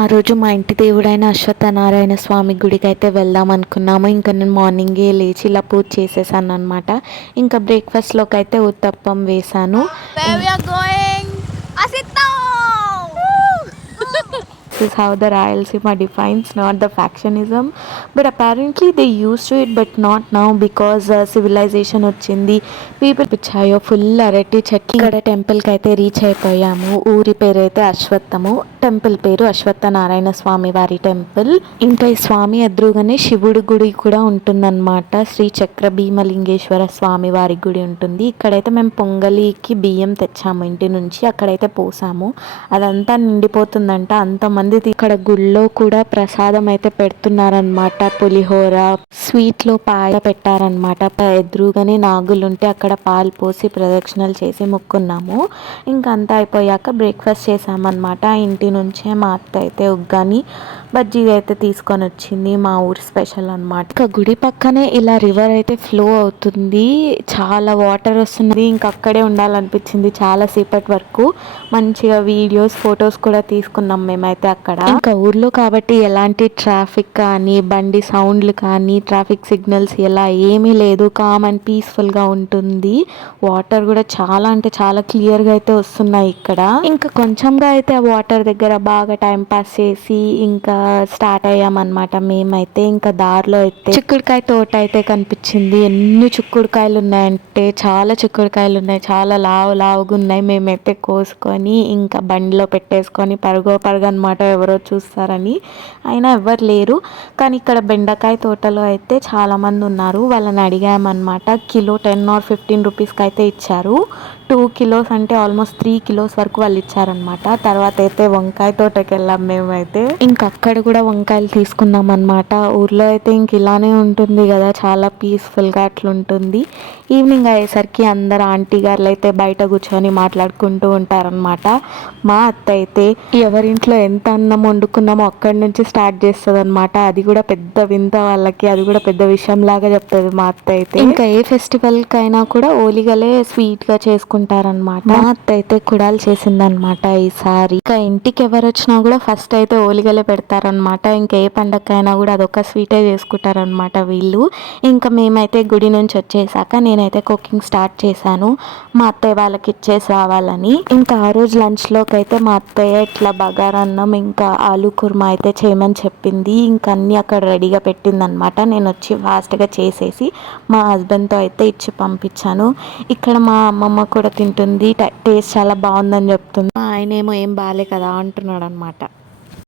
ఆ రోజు మా ఇంటి దేవుడైన అశ్వత్థనారాయణ స్వామి గుడికి అయితే వెళ్దాం అనుకున్నాము. ఇంకా నేను మార్నింగే లేచి ఇలా పూజ చేసేసాను అనమాట. ఇంకా బ్రేక్ఫాస్ట్లోకి అయితే ఉత్తప్పం వేశాను. This is how the Rayalaseema defines, not the factionism, but apparently they used to it, but not now because civilization వచ్చింది. పీపుల్ పిచ్చాయో ఫుల్ అరటి చెట్లు. ఇక్కడ టెంపుల్కి అయితే రీచ్ అయిపోయాము. ఊరి పేరు అయితే అశ్వత్థము, టెంపుల్ పేరు అశ్వత్థనారాయణ స్వామి వారి టెంపుల్. ఇంకా ఈ స్వామి ఎదురుగానే శివుడి గుడి కూడా ఉంటుందన్నమాట. శ్రీ చక్ర భీమలింగేశ్వర స్వామి వారి గుడి ఉంటుంది. ఇక్కడైతే మేము పొంగలికి బియ్యం తెచ్చాము ఇంటి నుంచి, అక్కడైతే పోసాము. అదంతా నిండిపోతుందంట, అంతమంది. ఇక్కడ గుళ్ళో కూడా ప్రసాదం అయితే పెడుతున్నారనమాట. పులిహోర, స్వీట్ లో పాయ పెట్టారనమాట. ఎదురుగానే నాగులు ఉంటే అక్కడ పాలు పోసి ప్రదక్షిణలు చేసి మొక్కున్నాము. ఇంకా అంతా అయిపోయాక బ్రేక్ఫాస్ట్ చేసామన్నమాట. ఇంటి నుంచే మా అత్త అయితే ఉగ్గాని బజ్జీ అయితే తీసుకొని వచ్చింది, మా ఊరి స్పెషల్ అనమాట. ఇంకా గుడి పక్కనే ఇలా రివర్ అయితే ఫ్లో అవుతుంది, చాలా వాటర్ వస్తున్నది. ఇంకా అక్కడే ఉండాలనిపించింది చాలా సేపటి వరకు. మంచిగా వీడియోస్, ఫొటోస్ కూడా తీసుకున్నాం మేమైతే అక్కడ. ఇంకా ఊర్లో కాబట్టి ఎలాంటి ట్రాఫిక్ కానీ, బండి సౌండ్లు కానీ, ట్రాఫిక్ సిగ్నల్స్ ఎలా ఏమీ లేదు. కామ్ అండ్ పీస్ఫుల్గా ఉంటుంది. వాటర్ కూడా చాలా అంటే చాలా క్లియర్గా అయితే వస్తున్నాయి ఇక్కడ. ఇంకా కొంచెంగా అయితే ఆ వాటర్ దగ్గర బాగా టైం పాస్ చేసి ఇంకా స్టార్ట్ అయ్యామన్నమాట మేమైతే. ఇంకా దారిలో అయితే చిక్కుడుకాయ తోట అయితే కనిపించింది. ఎన్ని చిక్కుడుకాయలు ఉన్నాయంటే చాలా చిక్కుడుకాయలు ఉన్నాయి, చాలా లావుగా ఉన్నాయి. మేమైతే కోసుకొని ఇంకా బండిలో పెట్టేసుకొని పరుగు అనమాట, ఎవరో చూస్తారని. అయినా ఎవరు లేరు. కానీ ఇక్కడ బెండకాయ తోటలో అయితే చాలా మంది ఉన్నారు. వాళ్ళని అడిగామన్నమాట. కిలో 10 or 15 రూపీస్కి అయితే ఇచ్చారు. 2 kilos అంటే ఆల్మోస్ట్ 3 kilos వరకు వాళ్ళు ఇచ్చారనమాట. తర్వాత అయితే వంకాయ తోటకి వెళ్ళాం మేమైతే. ఇంకా అక్కడ కూడా వంకాయలు తీసుకున్నాం అనమాట. ఊర్లో అయితే ఇంక ఇలానే ఉంటుంది కదా, చాలా పీస్ఫుల్గా అట్లుంటుంది. ఈవినింగ్ అయ్యేసరికి అందరు ఆంటీ గారులు అయితే బయట కూర్చొని మాట్లాడుకుంటూ ఉంటారనమాట. మా అత్త అయితే ఎవరింట్లో ఎంత అన్నం వండుకున్నామో అక్కడి నుంచి స్టార్ట్ చేస్తుంది అనమాట. అది కూడా పెద్ద వింత వాళ్ళకి, అది కూడా పెద్ద విషయం లాగా చెప్తుంది మా అత్త అయితే. ఇంకా ఏ ఫెస్టివల్కైనా కూడా ఓలిగలే స్వీట్గా చేసుకుంటారనమాట. మా అత్త అయితే కుడాలు చేసిందనమాట ఈసారి. ఇంకా ఇంటికి ఎవరు వచ్చినా కూడా ఫస్ట్ అయితే ఓలిగలే పెడతారనమాట. ఇంకా ఏ పండగకైనా కూడా అదొక స్వీటే చేసుకుంటారనమాట వీళ్ళు. ఇంకా మేమైతే గుడి నుంచి వచ్చేసాక నేనైతే కుకింగ్ స్టార్ట్ చేశాను, మా అత్తయ్య వాళ్ళకి ఇచ్చేసి రావాలని. ఇంకా ఆ రోజు లంచ్లోకి అయితే మా అత్తయ్య ఇట్లా బగారన్నం ఇంకా ఆలు కుర్మా అయితే చేయమని చెప్పింది. ఇంకా అన్నీ అక్కడ రెడీగా పెట్టిందనమాట. నేను వచ్చి ఫాస్ట్గా చేసేసి మా హస్బెండ్తో అయితే ఇచ్చి పంపించాను. ఇక్కడ మా అమ్మమ్మ కూడా తింటుంది, టేస్ట్ చాలా బాగుందని చెప్తుంది. ఆయన ఏమో ఏం బాగాలే కదా అంటున్నాడు అనమాట.